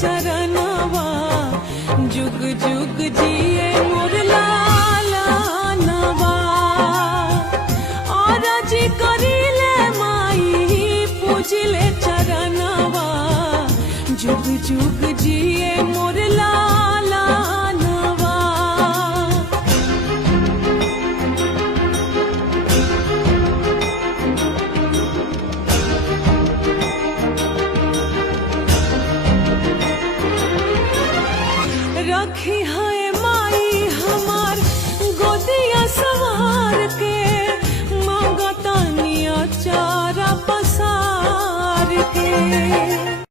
चरणवा जुग जुग जिए मोर लालनवा और जी करिले माई पूजिले चरणवा जुग जुग जिए मोर लालनवा। रखी